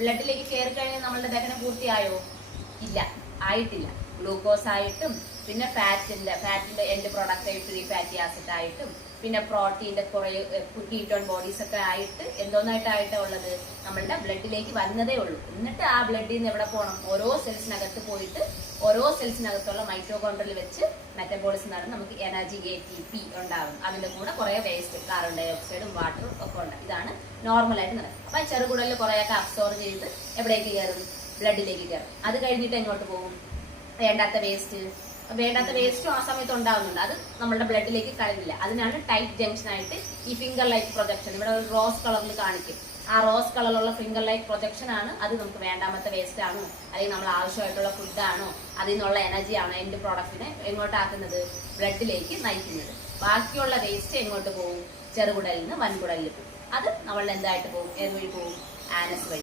ബ്ലഡിലേക്ക് കയറി കഴിഞ്ഞാൽ നമ്മളുടെ ദഹനം പൂർത്തിയായോ? ഇല്ല, ആയിട്ടില്ല. ഗ്ലൂക്കോസ് ആയിട്ടും പിന്നെ ഫാറ്റിന്റെ എൻഡ് പ്രോഡക്റ്റ് ആയിട്ട് ഫ്രീ ഫാറ്റി ആസിഡ് ആയിട്ടും പിന്നെ പ്രോട്ടീന്റെ കുറെ കീറ്റോൺ ബോഡീസ് ഒക്കെ ആയിട്ട് എന്തോന്നായിട്ടായിട്ടാ ഉള്ളത്? നമ്മളുടെ ബ്ലഡിലേക്ക് വന്നതേ ഉള്ളൂ. എന്നിട്ട് ആ ബ്ലഡിൽ നിന്ന് എവിടെ പോകണം? ഓരോ സെൽസിനകത്ത് പോയിട്ട് ഓരോ സെൽസിനകത്തുള്ള മൈറ്റോകോൺഡ്രിയൽ വെച്ച് മെറ്റബോളിസം നടന്ന് നമുക്ക് എനർജി ATP ഉണ്ടാകും. അതിന്റെ കൂടെ കുറെ വേസ്റ്റ് കാർബൺ ഡൈ ഓക്സൈഡും വാട്ടറും ഒക്കെ ഉണ്ട്. ഇതാണ് നോർമലായിട്ട് നടക്കുന്നത്. അപ്പൊ ചെറുകുടലിൽ കുറെയൊക്കെ അബ്സോർബ് ചെയ്ത് എവിടേക്ക് കയറും? ബ്ലഡിലേക്ക് കയറും. അത് കഴിഞ്ഞിട്ട് എങ്ങോട്ട് പോകും? വേണ്ടാത്ത വേസ്റ്റും ആ സമയത്ത് ഉണ്ടാകുന്നുണ്ട്. അത് നമ്മുടെ ബ്ലഡിലേക്ക് കളയുന്നില്ല. അതിനാണ് ടൈറ്റ് ജംഗ്ഷൻ ആയിട്ട് ഈ ഫിംഗർ ലൈക്ക് പ്രൊജക്ഷൻ ഇവിടെ ഒരു റോസ് കളറിൽ കാണിക്കും. ആ റോസ് കളറിലുള്ള ഫിംഗർ ലൈക്ക് പ്രൊജക്ഷൻ ആണ്. അത് നമുക്ക് വേണ്ടാമത്തെ വേസ്റ്റ് ആണോ അല്ലെങ്കിൽ നമ്മൾ ആവശ്യമായിട്ടുള്ള ഫുഡാണോ അതിൽ നിന്നുള്ള എനർജി ആണോ എൻഡ് പ്രോഡക്റ്റിനെ എങ്ങോട്ടാക്കുന്നത്? ബ്ലഡിലേക്ക് നയിക്കുന്നത്. ബാക്കിയുള്ള വേസ്റ്റ് എങ്ങോട്ട് പോകും? ചെറുകുടലിൽ നിന്ന് വൻകുടലിൽ പോകും. അത് നമ്മളുടെ എന്തായിട്ട് പോകും? ഏത് വഴി പോകും? ആനസ് വഴി.